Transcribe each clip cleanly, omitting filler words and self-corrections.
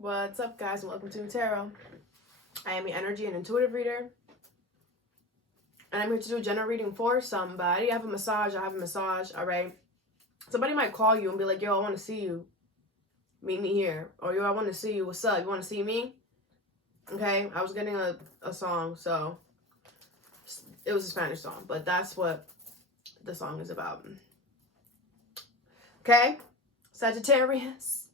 What's up, guys, and welcome to Nutarot. I am your energy and intuitive reader, and I'm here to do a general reading for somebody. I have a massage, all right? Somebody might call you and be like, yo, I want to see you. Meet me here. Or, yo, I want to see you. What's up? You want to see me? Okay, I was getting a song, so it was a Spanish song, but that's what the song is about. Okay, Sagittarius.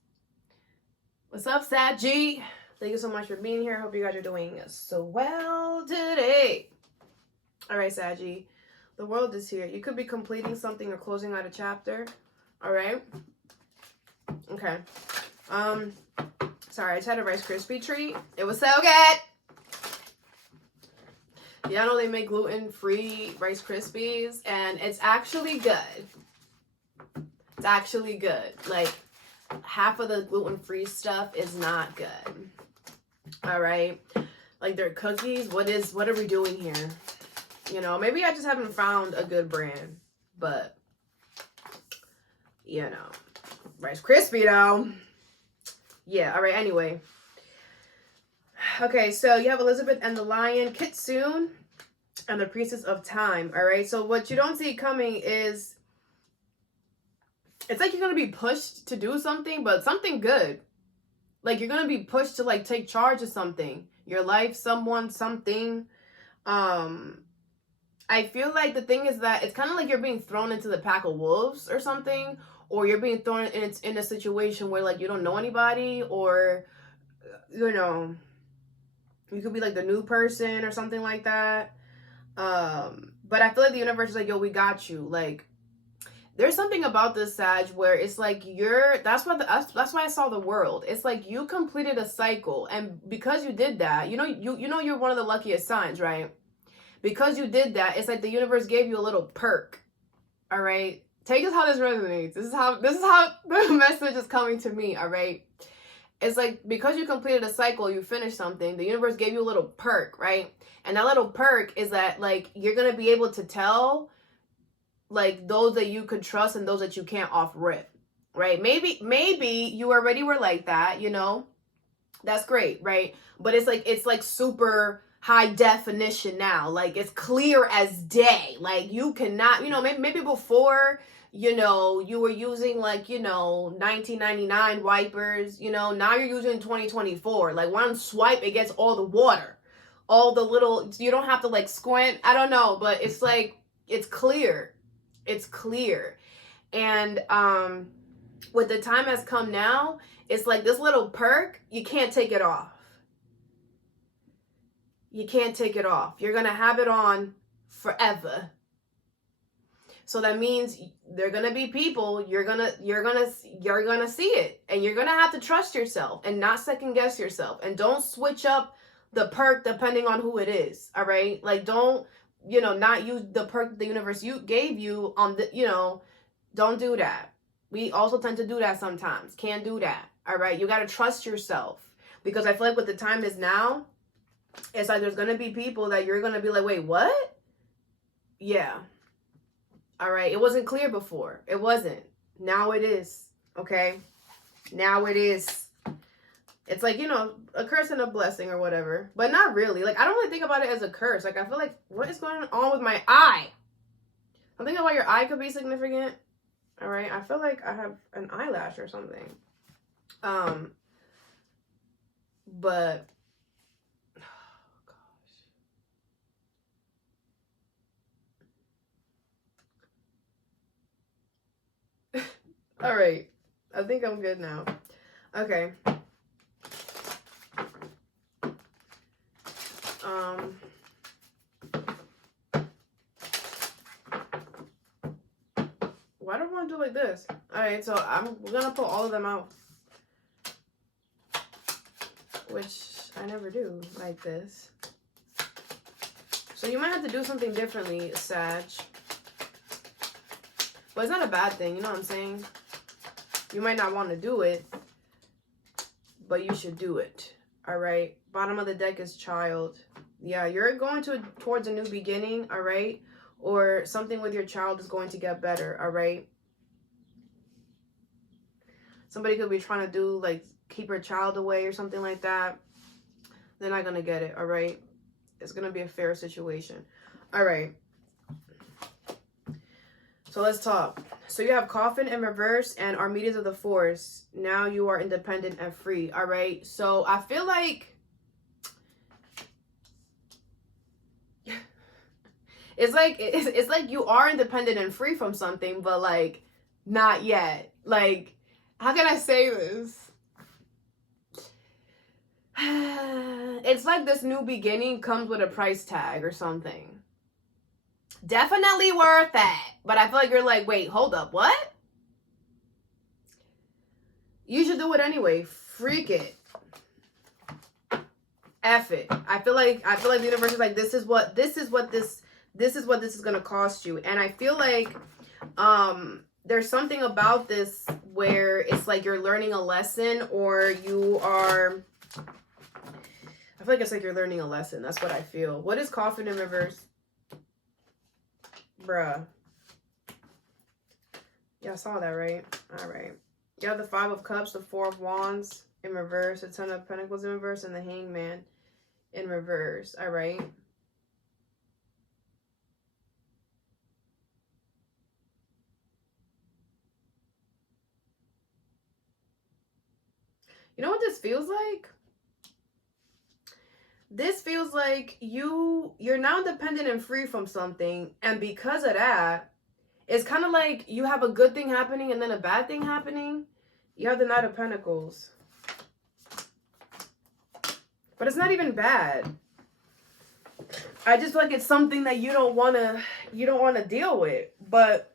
What's up, Sag? Thank you so much for being here. I hope you guys are doing so well today. All right, Sag. The world is here. You could be completing something or closing out a chapter. All right. Okay. Sorry, I just had a Rice Krispie treat. It was so good. Yeah, I know they make gluten-free Rice Krispies, and it's actually good. It's actually good. Like, half of the gluten-free stuff is not good. All right, like their cookies. What are we doing here? You know, maybe I just haven't found a good brand, but you know, Rice Krispie though. Yeah. All right. Anyway. Okay, so you have Elizabeth and the Lion, Kitsune, and the Priestess of Time. All right. So what you don't see coming is, it's like you're going to be pushed to do something, but something good. Like you're going to be pushed to like take charge of something. Your life, someone, something. I feel like the thing is that it's kind of like you're being thrown into the pack of wolves or something. Or you're being thrown in a situation where like you don't know anybody, or, you know, you could be like the new person or something like that. But I feel like the universe is like, yo, we got you. Like, there's something about this, Sag, where it's like that's why I saw the world. It's like you completed a cycle, and because you did that, you know you're one of the luckiest signs, right? Because you did that, it's like the universe gave you a little perk. All right, take this how this resonates. This is how the message is coming to me. All right, it's like because you completed a cycle, you finished something. The universe gave you a little perk, right? And that little perk is that like you're gonna be able to tell, like, those that you could trust and those that you can't off rip, right? Maybe you already were like that, you know, that's great, right? But it's like super high definition now. Like it's clear as day. Like you cannot, you know, maybe before, you know, you were using like, you know, 1999 wipers, you know, now you're using 2024. Like one swipe, it gets all the water, all the little, you don't have to like squint. I don't know, but it's like, it's clear. It's clear. And with the time has come now, it's like this little perk, you can't take it off. You can't take it off. You're going to have it on forever. So that means there are going to be people, you're going to see it, and you're going to have to trust yourself and not second guess yourself, and don't switch up the perk depending on who it is. All right? Like don't, you know, not use the perk that the universe gave you on the, you know, don't do that. We also tend to do that sometimes. Can't do that. All right. You got to trust yourself, because I feel like what the time is now, it's like there's going to be people that you're going to be like, wait, what? Yeah. All right. It wasn't clear before. It wasn't. Now it is. Okay. Now it is. It's like, you know, a curse and a blessing or whatever. But not really. Like, I don't really think about it as a curse. Like, I feel like, what is going on with my eye? I'm thinking about your eye could be significant. All right. I feel like I have an eyelash or something. But, oh, gosh. All right. I think I'm good now. Okay. Why do I want to do like this? All right, so we're gonna pull all of them out, which I never do like this. So you might have to do something differently, Sag. But it's not a bad thing, you know what I'm saying? You might not want to do it, but you should do it. All right. Bottom of the deck is Child. Yeah, you're going towards a new beginning, all right? Or something with your child is going to get better, all right? Somebody could be trying to do like keep your child away or something like that, they're not going to get it, all right? It's going to be a fair situation. All right. So let's talk. So you have Coffin in reverse and Armidas of the Force. Now you are independent and free, all right? So I feel like it's like you are independent and free from something, but like not yet. Like, how can I say this? It's like this new beginning comes with a price tag or something. Definitely worth it. But I feel like you're like, wait, hold up, what? You should do it anyway. Freak it. F it. I feel like the universe is like, this is what this is gonna cost you. And I feel like there's something about this where it's like you're learning a lesson, or you are, I feel like it's like you're learning a lesson. That's what I feel. What is Coffin in reverse? Bruh. Yeah, I saw that, right? All right. You have the 5 of Cups, the 4 of Wands in reverse, the 10 of Pentacles in reverse, and the Hangman in reverse. All right. You know what this feels like? This feels like you're now independent and free from something, and because of that, it's kind of like you have a good thing happening and then a bad thing happening. You have the Knight of Pentacles. But it's not even bad. I just feel like it's something that you don't want to deal with. But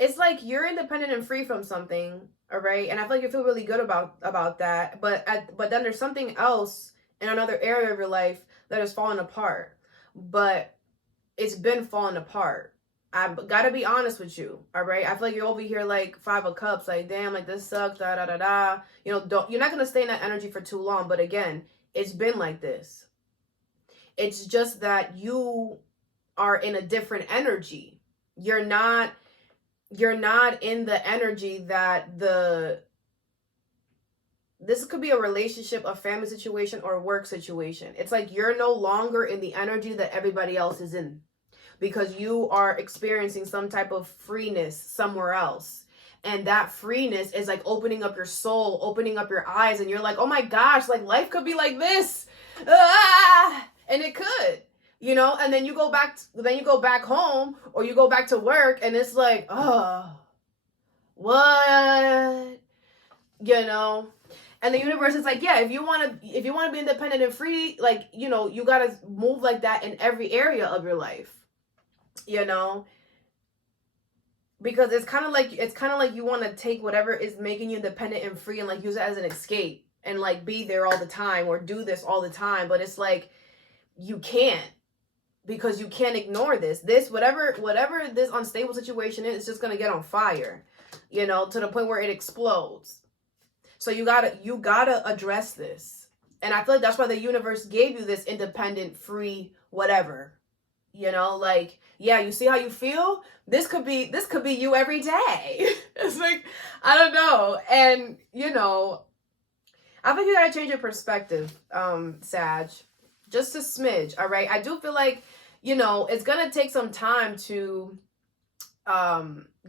it's like you're independent and free from something, all right? And I feel like you feel really good about that. But then there's something else in another area of your life that has fallen apart. But it's been falling apart. I've got to be honest with you, all right? I feel like you're over here like 5 of Cups, like, damn, like this sucks, da da da da. You know, you're not going to stay in that energy for too long. But again, it's been like this. It's just that you are in a different energy. You're not in the energy that this could be a relationship, a family situation, or a work situation. It's like you're no longer in the energy that everybody else is in, because you are experiencing some type of freeness somewhere else. And that freeness is like opening up your soul, opening up your eyes, and you're like, oh my gosh, like life could be like this. Ah! And it could, you know, and then you go back home, or you go back to work, and it's like, oh, what? You know? And the universe is like, yeah, if you want to be independent and free, like, you know, you got to move like that in every area of your life, you know, because it's kind of like you want to take whatever is making you independent and free and like use it as an escape and like be there all the time or do this all the time. But it's like, you can't, because you can't ignore this, whatever this unstable situation is, it's just going to get on fire, you know, to the point where it explodes. So you gotta address this. And I feel like that's why the universe gave you this independent, free, whatever. You know, like, yeah, you see how you feel? This could be you every day. It's like, I don't know. And, you know, I think you gotta change your perspective, Sag. Just a smidge, all right? I do feel like, you know, it's gonna take some time to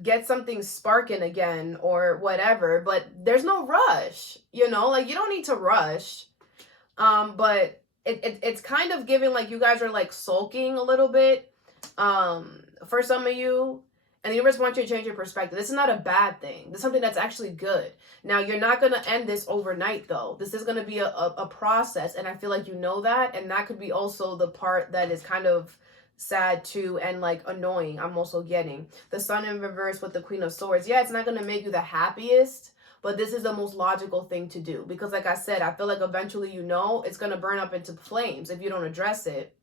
get something sparking again or whatever, but there's no rush, you know, like you don't need to rush. But it's kind of giving like you guys are like sulking a little bit for some of you, and the universe wants you to change your perspective. This is not a bad thing. This is something that's actually good. Now, you're not going to end this overnight though. This is going to be a process, and I feel like you know that, and that could be also the part that is kind of sad too and like annoying. I'm also getting the Sun in reverse with the Queen of Swords. Yeah, it's not going to make you the happiest, but this is the most logical thing to do, because like I said, I feel like eventually, you know, it's going to burn up into flames if you don't address it.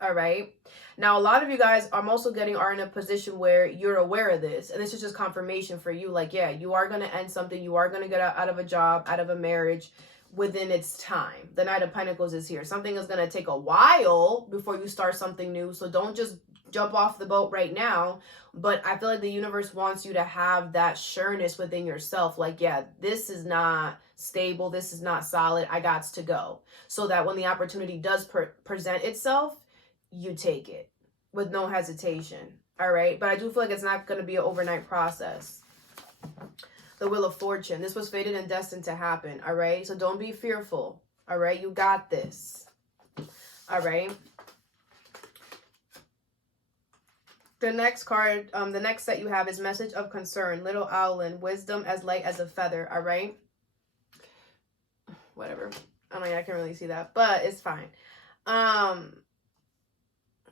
All right. Now, a lot of you guys, I'm also getting, are in a position where you're aware of this, and this is just confirmation for you. Like, yeah, you are going to end something. You are going to get out of a job, out of a marriage within its time. The Knight of Pentacles is here. Something is going to take a while before you start something new. So don't just jump off the boat right now. But I feel like the universe wants you to have that sureness within yourself. Like, yeah, this is not stable. This is not solid. I got to go. So that when the opportunity does present itself, you take it with no hesitation. All right. But I do feel like it's not going to be an overnight process. The Wheel of Fortune. This was fated and destined to happen. All right. So don't be fearful. All right. You got this. All right. The next card, the next set you have is Message of Concern. Little Owlin. Wisdom as light as a feather. All right. Whatever. I mean, I can't really see that, but it's fine.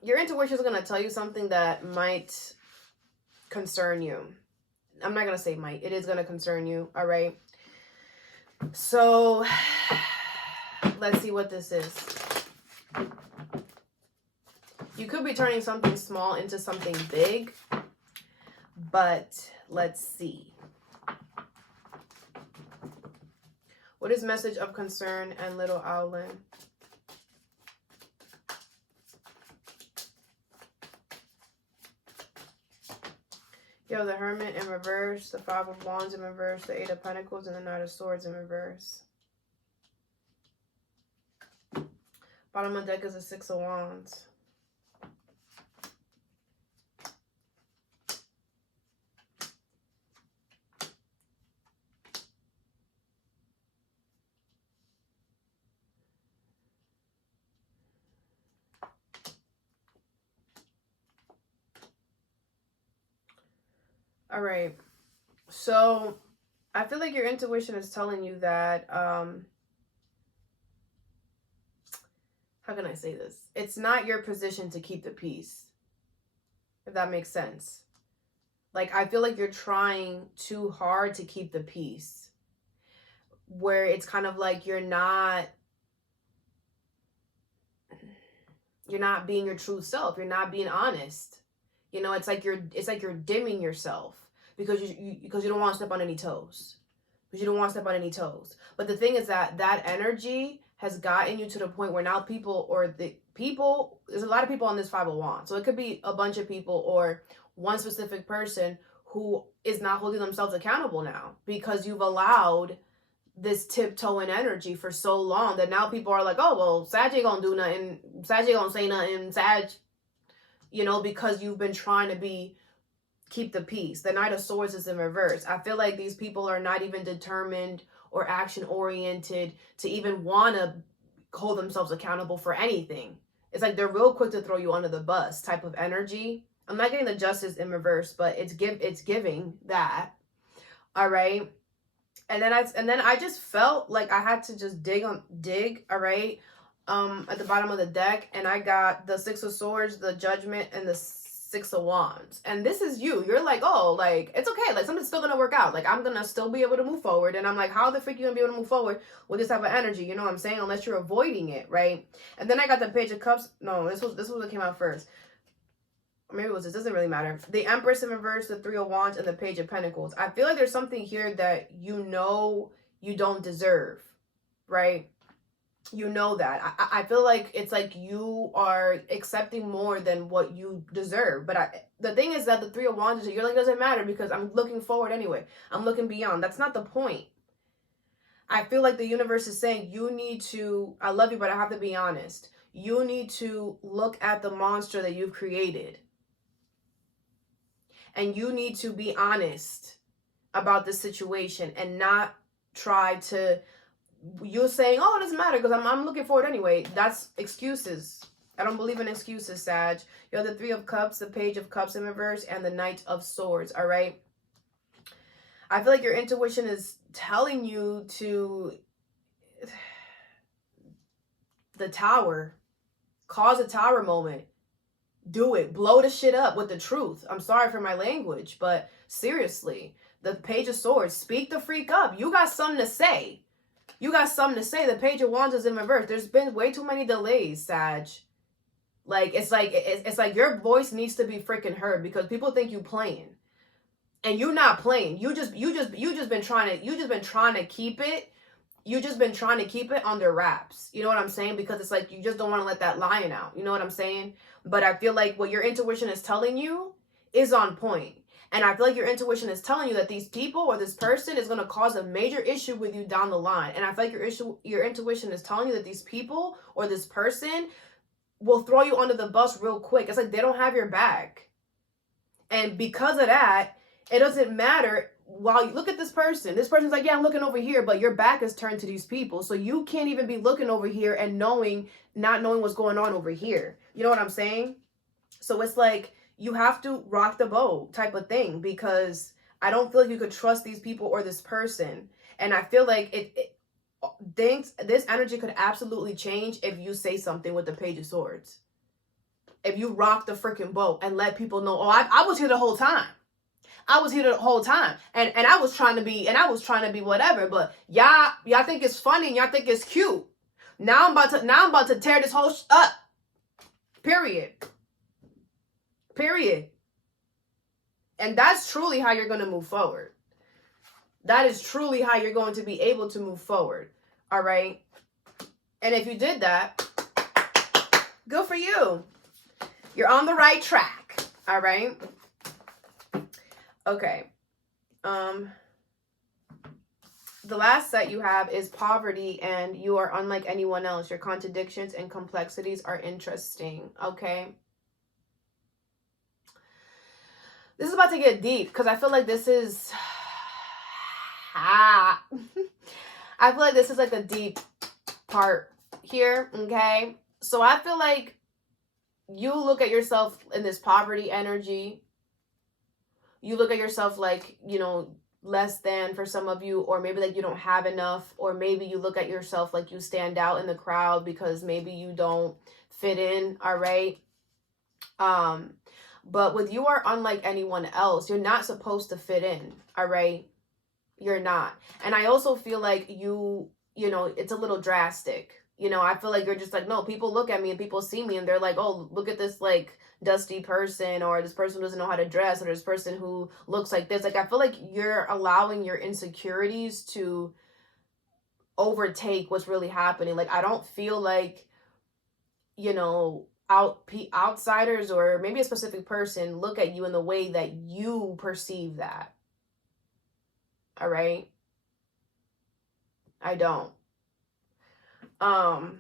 Your intuition is going to tell you something that might concern you. I'm not going to say might. It is going to concern you. All right. So let's see what this is. You could be turning something small into something big, but let's see. What is Message of Concern and Little Owlin? You have the Hermit in reverse, the Five of Wands in reverse, the Eight of Pentacles, and the Knight of Swords in reverse. Bottom of the deck is the Six of Wands. All right. So I feel like your intuition is telling you that, how can I say this? It's not your position to keep the peace, if that makes sense. Like, I feel like you're trying too hard to keep the peace, where it's kind of like you're not being your true self. You're not being honest. You know, it's like you're dimming yourself because you don't want to step on any toes. Because you don't want to step on any toes. But the thing is that energy has gotten you to the point where now there's a lot of people on this Five of Wands. So it could be a bunch of people or one specific person who is not holding themselves accountable now because you've allowed this tiptoeing energy for so long that now people are like, oh, well, Sag ain't gonna do nothing. Sag ain't gonna say nothing. Sag, you know, because you've been trying to keep the peace. The Knight of Swords is in reverse. I feel like these people are not even determined or action oriented to even want to hold themselves accountable for anything. It's like they're real quick to throw you under the bus type of energy. I'm not getting the Justice in reverse, but it's giving that. All right. And then I just felt like I had to just dig, all right, at the bottom of the deck, and I got the Six of Swords, the Judgment, and the Six of Wands. And this is you. You're like, oh, like, it's okay. Like, something's still gonna work out. Like, I'm gonna still be able to move forward. And I'm like, how the freak you gonna be able to move forward with this type of energy? You know what I'm saying? Unless you're avoiding it, right? And then I got the Page of Cups. No, this was what came out first. Maybe it was this. Doesn't really matter. The Empress in reverse, the Three of Wands, and the Page of Pentacles. I feel like there's something here that you know you don't deserve, right? You know that. I feel like it's like you are accepting more than what you deserve. But the thing is that the Three of Wands, you're like, doesn't matter because I'm looking forward anyway. I'm looking beyond. That's not the point. I feel like the universe is saying you need to, I love you, but I have to be honest. You need to look at the monster that you've created. And you need to be honest about the situation and not try to, you're saying, oh, it doesn't matter because I'm looking forward anyway. That's excuses. I don't believe in excuses, Sag. You have the Three of Cups, the Page of Cups in reverse, and the Knight of Swords, all right? I feel like your intuition is telling you to, the Tower, cause a Tower moment. Do it. Blow the shit up with the truth. I'm sorry for my language, but seriously, the Page of Swords, speak the freak up. You got something to say. You got something to say. The Page of Wands is in reverse. There's been way too many delays, Sag. It's like your voice needs to be freaking heard because people think you playing. And you're not playing. You just been trying to keep it you just been trying to keep it under wraps. You know what I'm saying? Because it's like you just don't want to let that lion out. You know what I'm saying? But I feel like what your intuition is telling you is on point. And I feel like your intuition is telling you that these people or this person is going to cause a major issue with you down the line. And I feel like your intuition is telling you that these people or this person will throw you under the bus real quick. It's like they don't have your back. And because of that, it doesn't matter. While you look at this person's like, yeah, I'm looking over here, but your back is turned to these people. So you can't even be looking over here and not knowing what's going on over here. You know what I'm saying? So it's like, you have to rock the boat type of thing, because I don't feel like you could trust these people or this person. And I feel like this energy could absolutely change if you say something with the Page of Swords. If you rock the freaking boat and let people know, oh, I was here the whole time. I was here the whole time. And I was trying to be whatever, but y'all think it's funny and y'all think it's cute. Now I'm about to tear this whole up. Period. And that's truly how you're going to move forward. That is truly how you're going to be able to move forward. All right. And if you did that, good for you. You're on the right track. All right. Okay. The last set you have is poverty, and you are unlike anyone else. Your contradictions and complexities are interesting. Okay. This is about to get deep, because I feel like this is I feel like this is like a deep part here. Okay. So I feel like you look at yourself in this poverty energy. You look at yourself like, you know, less than for some of you, or maybe like you don't have enough, or maybe you look at yourself like you stand out in the crowd because maybe you don't fit in. All right. But with you are unlike anyone else. You're not supposed to fit in. All right. You're not. And I also feel like you know, it's a little drastic. You know, I feel like you're just like, no, people look at me and people see me and they're like, oh, look at this like dusty person, or this person who doesn't know how to dress, or this person who looks like this. Like, I feel like you're allowing your insecurities to overtake what's really happening. Like, I don't feel like, you know, outsiders or maybe a specific person look at you in the way that you perceive that. All right. I don't. I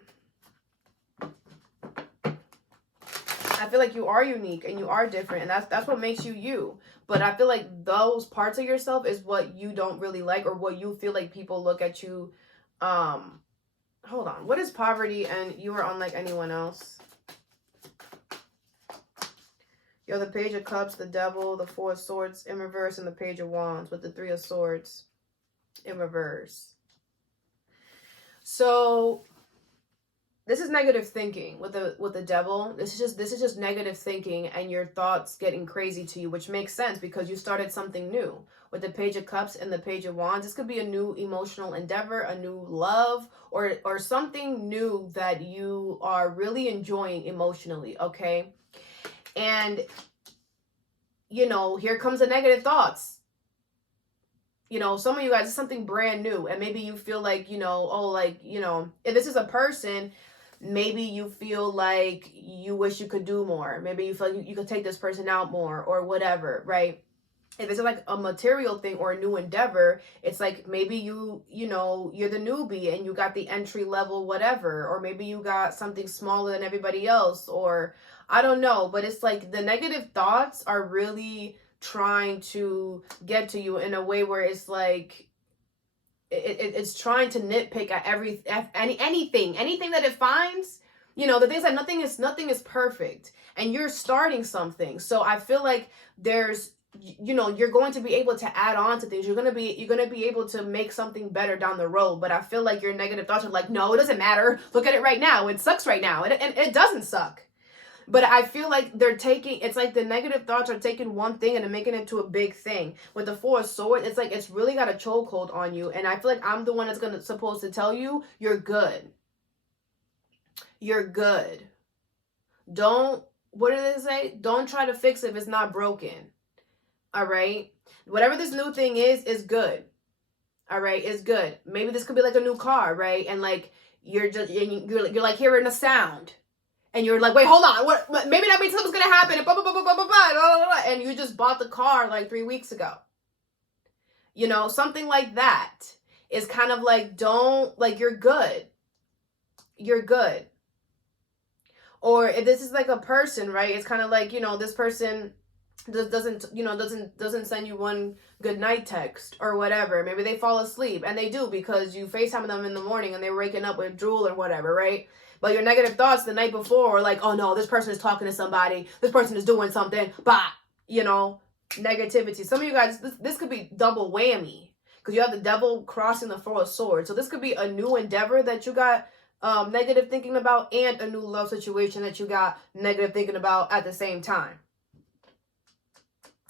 feel like you are unique and you are different, and that's what makes you you. But I feel like those parts of yourself is what you don't really like, or what you feel like people look at you. Hold on. What is poverty and you are unlike anyone else? You have the Page of Cups, the Devil, the Four of Swords in reverse, and the Page of Wands with the Three of Swords in reverse. So this is negative thinking with the Devil. This is just negative thinking and your thoughts getting crazy to you, which makes sense because you started something new. With the Page of Cups and the Page of Wands, this could be a new emotional endeavor, a new love, or something new that you are really enjoying emotionally, okay? And, you know, here comes the negative thoughts. You know, some of you guys, it's something brand new, and maybe you feel like, you know, oh, like, you know, if this is a person, maybe you feel like you wish you could do more. Maybe you feel like you could take this person out more or whatever, right? If it's like a material thing or a new endeavor, it's like maybe you know, you're the newbie and you got the entry level whatever, or maybe you got something smaller than everybody else, or I don't know. But it's like the negative thoughts are really trying to get to you in a way where it's like it's trying to nitpick at anything that it finds. You know, the things that nothing is perfect, and you're starting something. So I feel like there's, you know, you're going to be able to add on to things. You're going to be able to make something better down the road. But I feel like your negative thoughts are like, no, it doesn't matter. Look at it right now. It sucks right now. And it doesn't suck. But I feel like it's like the negative thoughts are taking one thing and making it into a big thing. With the Four of Swords, it's like it's really got a chokehold on you. And I feel like I'm the one that's supposed to tell you, you're good. You're good. What do they say? Don't try to fix it if it's not broken. All right? Whatever this new thing is good. All right, it's good. Maybe this could be like a new car, right? And like you're like hearing a sound, and you're like, wait, hold on, what? Maybe that means something's gonna happen, and blah blah blah blah blah blah blah, and you just bought the car like 3 weeks ago. You know, something like that is kind of like, don't, like, you're good. You're good. Or if this is like a person, right? It's kind of like, you know, this person doesn't send you one good night text or whatever. Maybe they fall asleep, and they do because you FaceTime them in the morning and they're waking up with drool or whatever, right? But your negative thoughts the night before are like, oh no, this person is talking to somebody, this person is doing something, bah, you know, negativity. Some of you guys, this could be double whammy because you have the devil crossing the 4 of swords. So this could be a new endeavor that you got negative thinking about, and a new love situation that you got negative thinking about at the same time.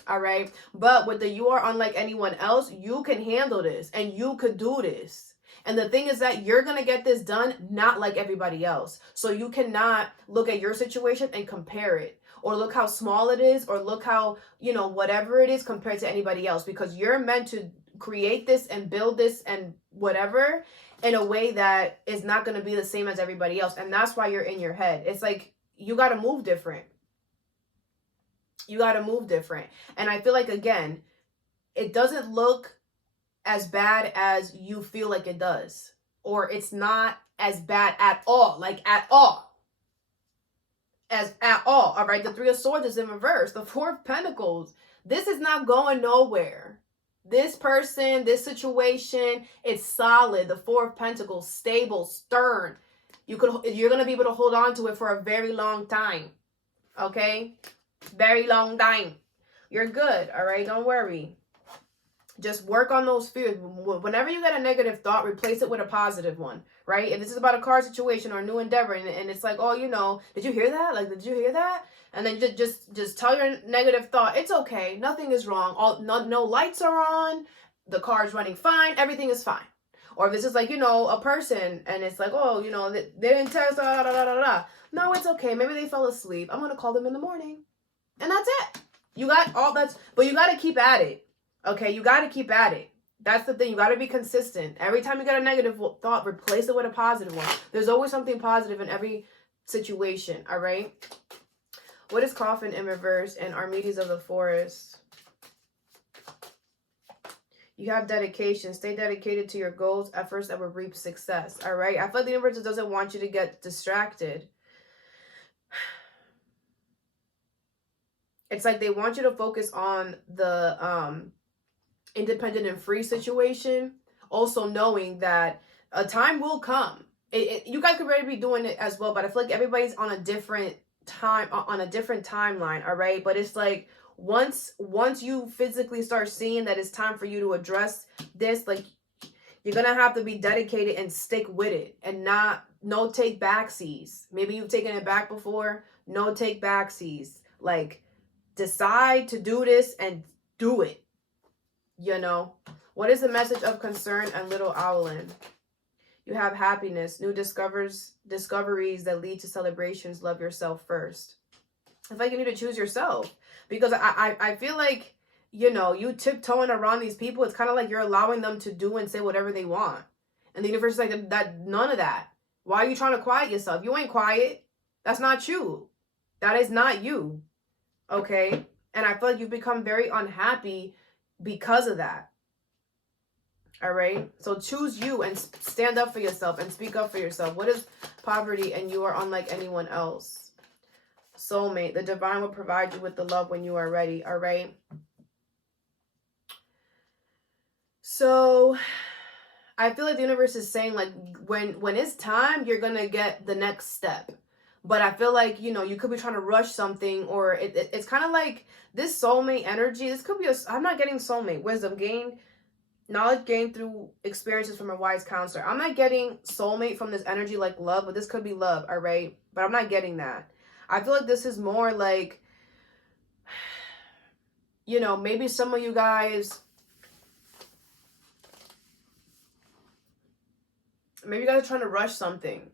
All right. But with the you are unlike anyone else, you can handle this and you could do this. And the thing is that you're going to get this done not like everybody else. So you cannot look at your situation and compare it, or look how small it is, or look how, you know, whatever it is compared to anybody else, because you're meant to create this and build this and whatever in a way that is not going to be the same as everybody else. And that's why you're in your head. It's like you got to move different. You got to move different. And I feel like, again, it doesn't look as bad as you feel like it does. Or it's not as bad at all. Like at all. As at all. All right. The 3 of Swords is in reverse. The 4 of Pentacles. This is not going nowhere. This person, this situation, it's solid. The 4 of Pentacles, stable, stern. You're going to be able to hold on to it for a very long time. Okay? Very long time. You're good. All right? Don't worry. Just work on those fears. Whenever you get a negative thought, replace it with a positive one, right? If this is about a car situation or a new endeavor, and it's like, oh, you know, did you hear that? Like, did you hear that? And then just tell your negative thought, it's okay. Nothing is wrong. No lights are on. The car is running fine. Everything is fine. Or if this is like, you know, a person, and it's like, oh, you know, they didn't text, da, da, da, da, da. No, it's okay. Maybe they fell asleep. I'm going to call them in the morning. And that's it. You got all that's, but you got to keep at it. Okay, you got to keep at it. That's the thing. You got to be consistent. Every time you get a negative thought, replace it with a positive one. There's always something positive in every situation, all right? What is Coffin in reverse and Archimedes of the Forest? You have dedication. Stay dedicated to your goals, efforts that will reap success, all right? I feel like the universe doesn't want you to get distracted. It's like they want you to focus on the independent and free situation, also knowing that a time will come. You guys could already be doing it as well, but I feel like everybody's on a different time, on a different timeline, all right? But it's like once you physically start seeing that it's time for you to address this, like you're gonna have to be dedicated and stick with it, and no take backsies. Maybe you've taken it back before. No take backsies. Like, decide to do this and do it. You know, what is the message of concern and Little Owlin? You have happiness, new discoveries that lead to celebrations. Love yourself first. I feel like you need to choose yourself, because I feel like, you know, you tiptoeing around these people. It's kind of like you're allowing them to do and say whatever they want. And the universe is like, that none of that. Why are you trying to quiet yourself? You ain't quiet. That's not you. That is not you. Okay? And I feel like you've become very unhappy because of that. All right? So choose you and stand up for yourself and speak up for yourself. What is poverty and you are unlike anyone else? Soulmate. The divine will provide you with the love when you are ready. All right? So I feel like the universe is saying, like, when it's time, you're going to get the next step. But I feel like, you know, you could be trying to rush something, or it's kind of like this soulmate energy. This could be I'm not getting soulmate. Wisdom gained, knowledge gained through experiences from a wise counselor. I'm not getting soulmate from this energy like love, but this could be love, all right? But I'm not getting that. I feel like this is more like, you know, maybe some of you guys, maybe you guys are trying to rush something.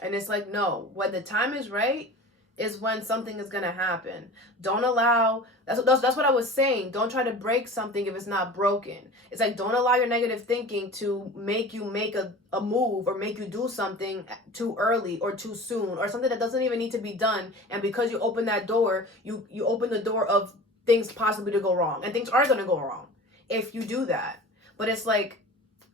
And it's like, no, when the time is right, is when something is going to happen. Don't allow, that's what I was saying. Don't try to break something if it's not broken. It's like, don't allow your negative thinking to make you make a move or make you do something too early or too soon or something that doesn't even need to be done. And because you open that door, you open the door of things possibly to go wrong. And things are going to go wrong if you do that. But it's like,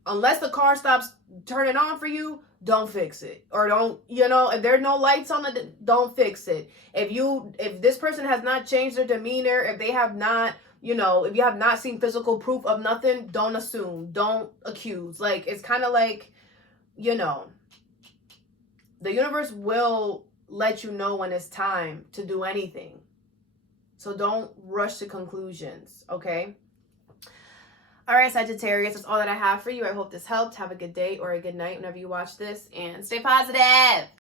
unless the car stops turning on for you, don't fix it. Or don't, if there are no lights on it, don't fix it. If this person has not changed their demeanor, if they have not, if you have not seen physical proof of nothing, don't assume, don't accuse. Like, it's kind of like, the universe will let you know when it's time to do anything. So don't rush to conclusions, okay? All right, Sagittarius, that's all that I have for you. I hope this helped. Have a good day or a good night whenever you watch this, and stay positive.